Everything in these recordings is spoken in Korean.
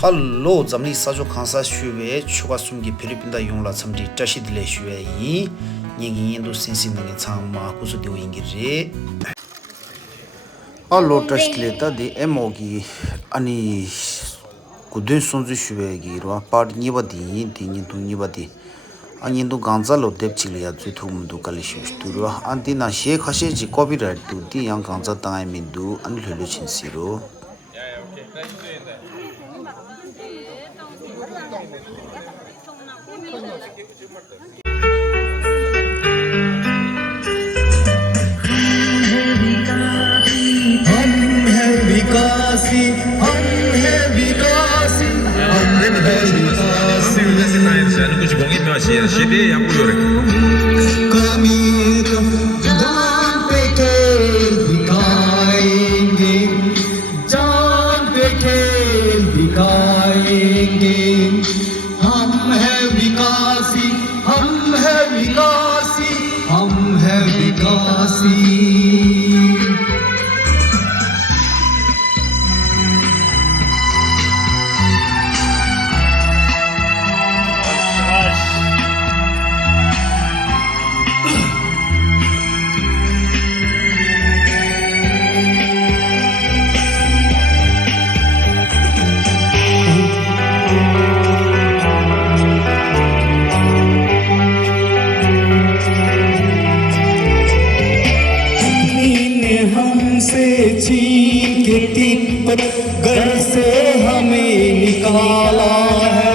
Hello, zamni sajo khansa shuwe chuka sumgi Philippines yongla chamdi tashi dile shuwe yi nyingi yendo sinsi nange changma kusu dewa ingire. Hello, tashi dile ta de emo gi ani kudun sunzu shuwe gi rwa part niba di nyindu niba di nyindu ganza lo dep chile ya zui thuk mundu kali shushtu rwa anti na she khashe ji copyright tu di yang ganza tangai mindu ani lulu chinsiro. कुछ गोंगी में आशी है शेदे या कोई और कमी जान पे खेल दिखाएंगे जान पे खेल दिखाएंगे हम हैं विकासी हम हैं विकासी हम हैं विकासी छीन के तिब्बत घर से हमें निकाला है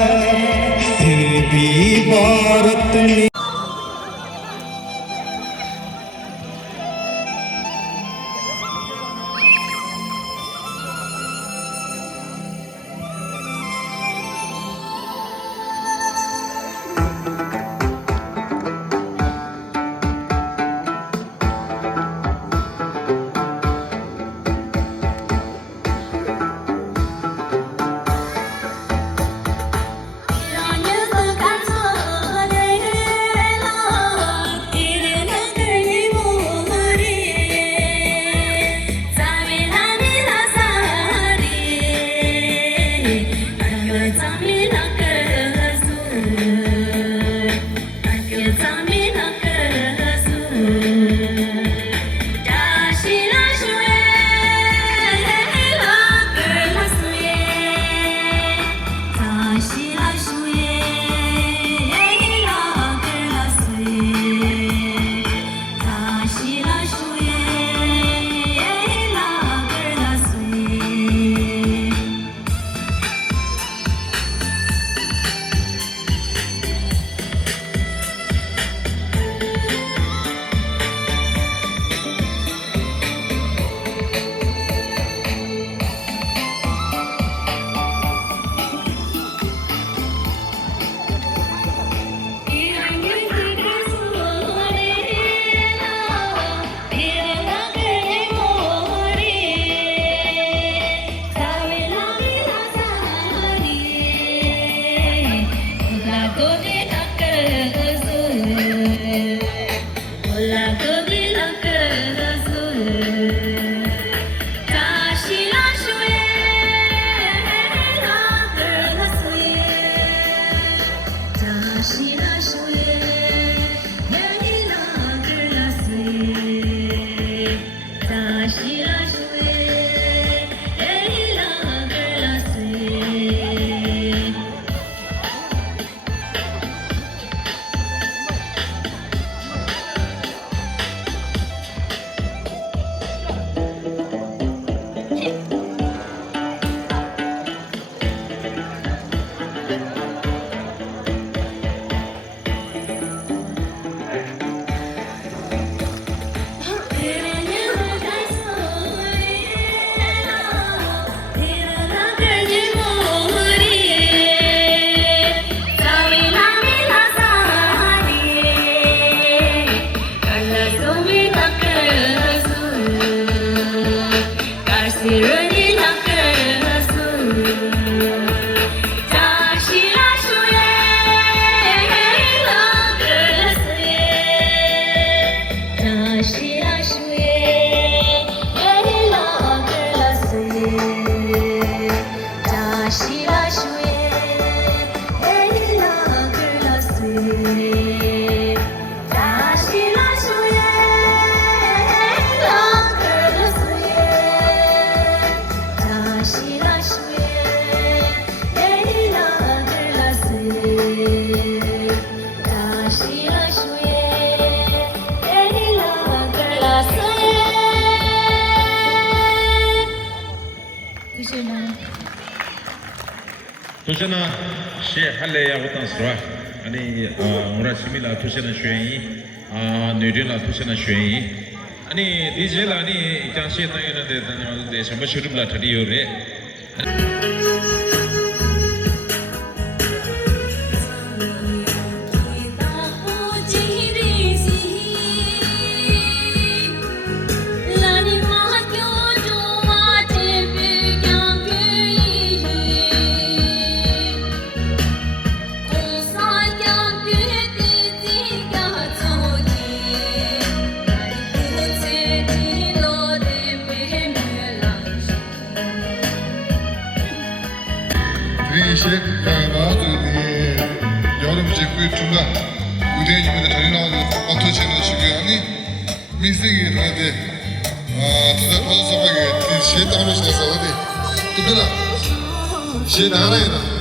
फिर भी भारत ने Shira 토시나 시 할래야 보통 스와 아니 오라 시밀라 토시나 쉐이 뉴딜라 토시나 쉐이 아니 디젤 아니 장시 당연한데 당연한데 정말 슈르블라 타디요레 Değişik bazı 여름 제품 중간 우대님한테 전해 나와서 어떤 채널 시기하니 미스기 하는데 진짜 터져서하게 시에다 하는 시에서 어디 또 되나 시에다 하나이다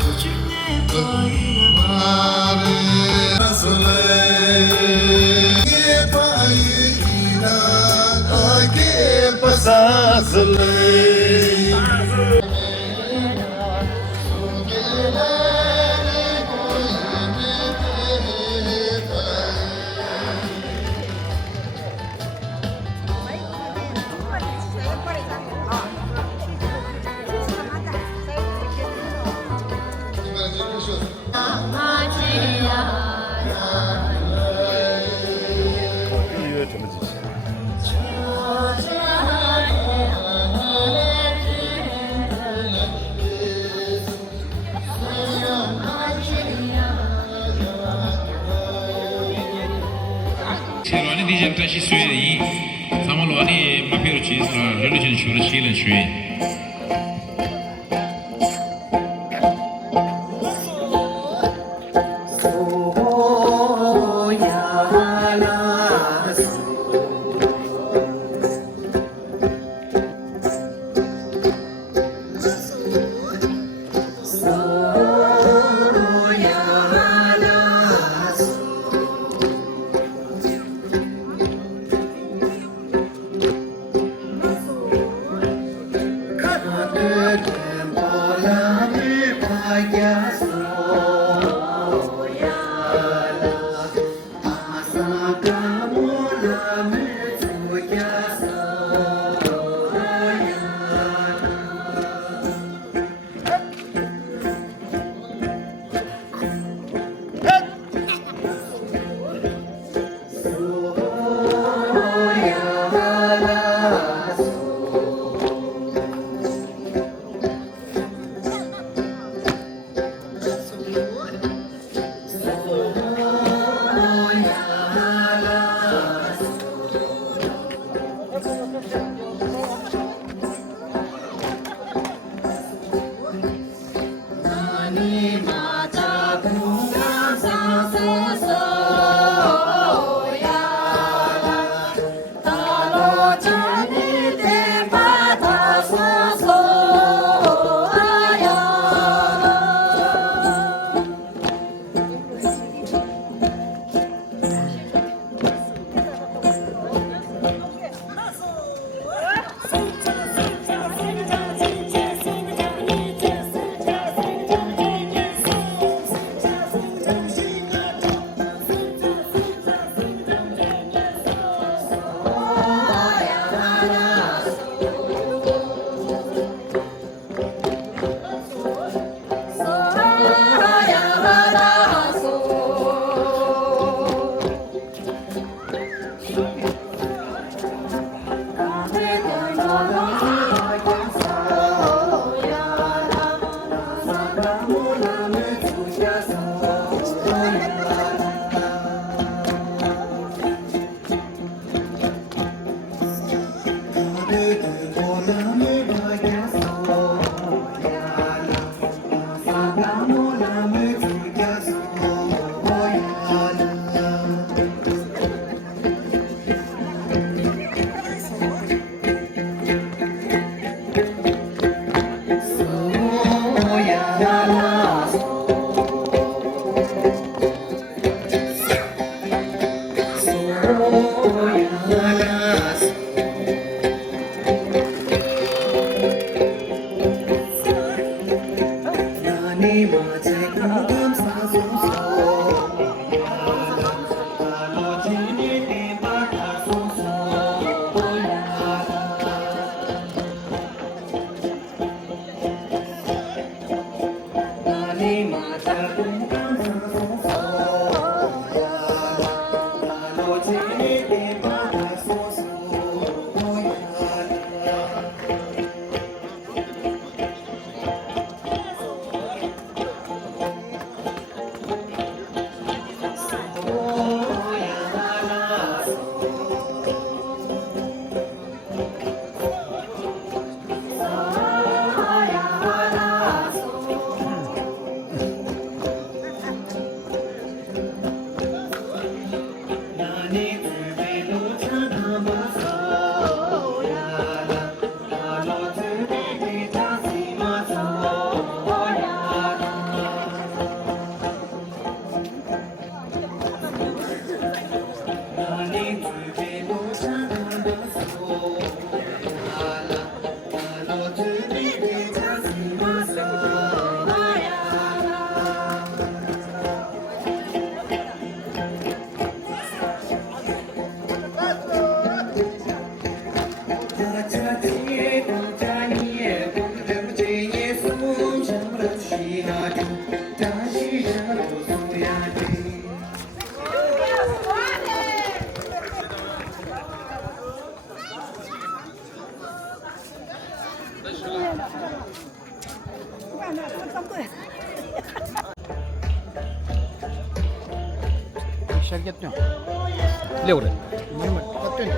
세로안이 디젤 다시 스웨이 사물로안이 마피로 치스라 렐리전 슈르 실은 스웨이 나니 맞아 감사소서 나눠지니 대박하소서 나니 맞아 감사소서 나눠지니 대박하소서 나니 들배로 찾아봐서 나너 들배를 다시 마서 나니 들배로 찾아봐서 나너 들배를 다시 마서 자자지에 당장이에 공대무지에 숨 참으라 쉬나도 다시 잡아줘야 돼 시작했죠? 래 그래. 말만 깎더니.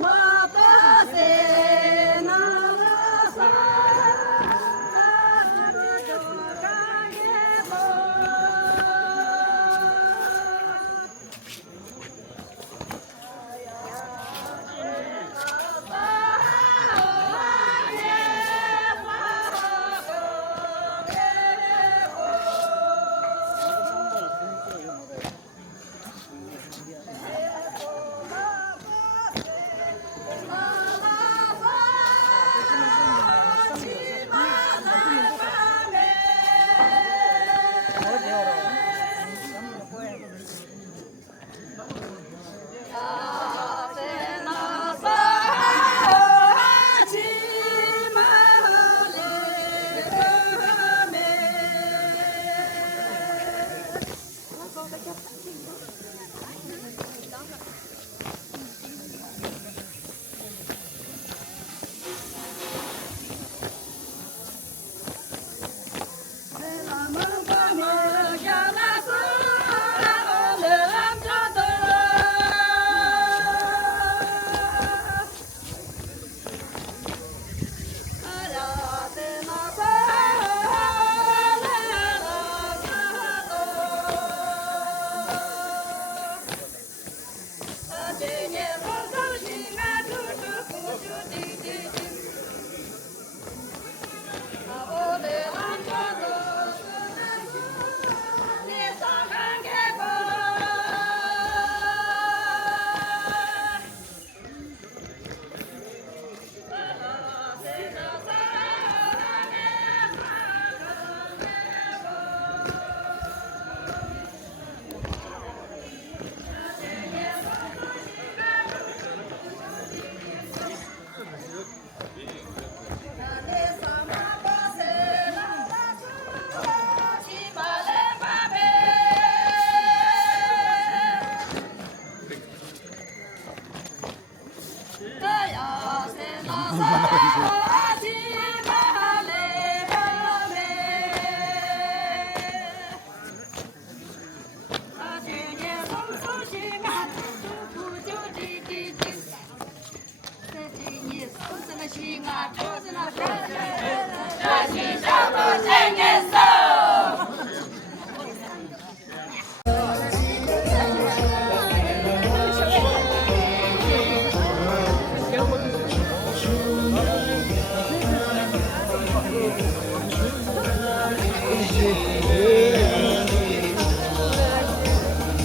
Mata se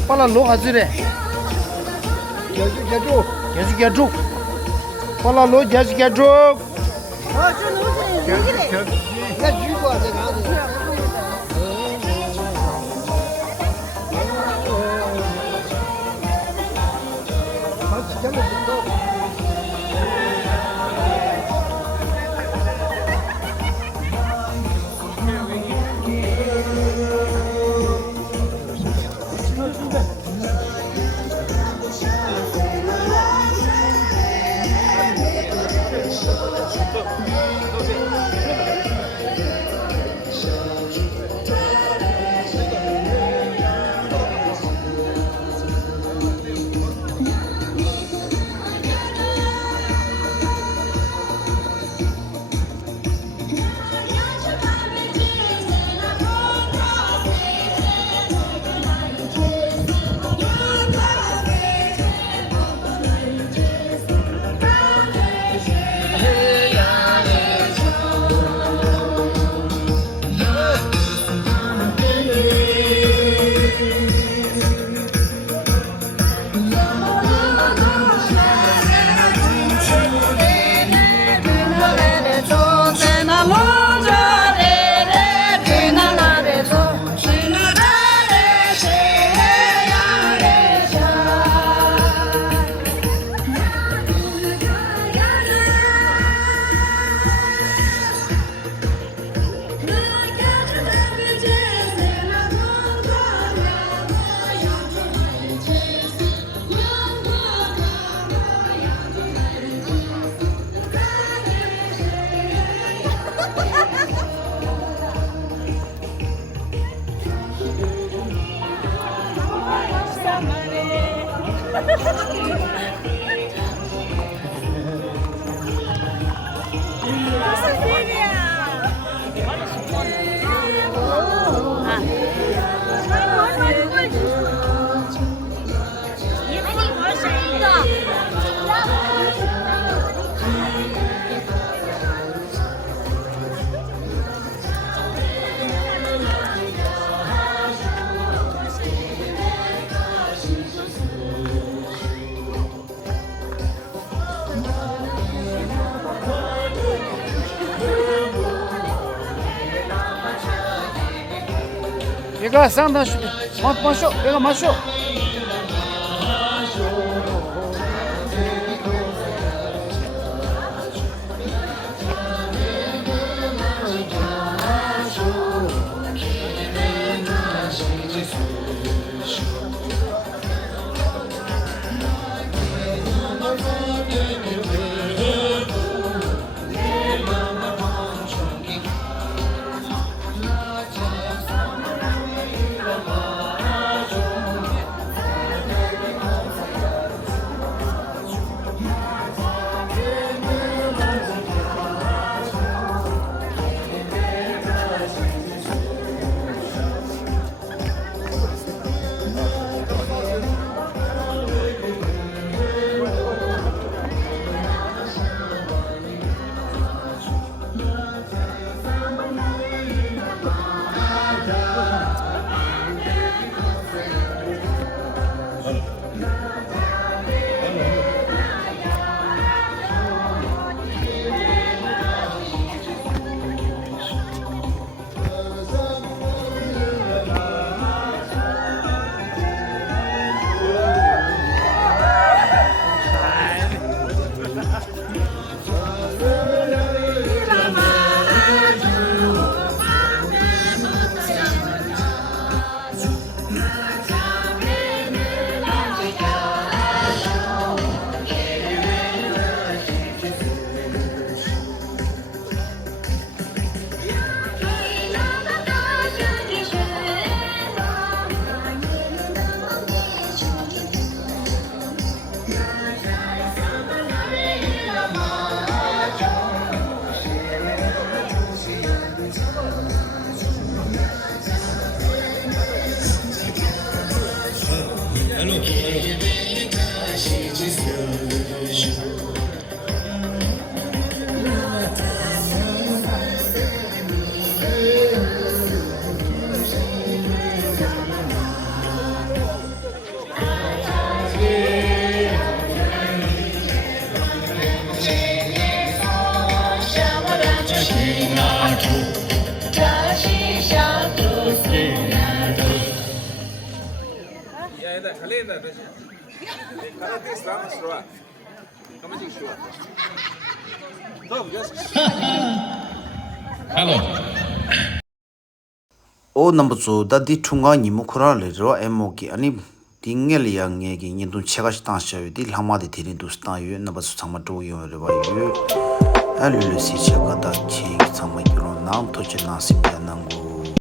빨라 로 하지래. 개주. 빨라 로 개주. 얘가 상당 마쇼 얘가 마쇼 Hello. O number 2 da di thunga ni mu khura le ro emogi ani tingel yang nge gi ni dun chega sta sha yu di lama de thini du sta yu na ba su chama to yu re ba yu ali le si chega da chi chama yu nam to che na sim ya nang go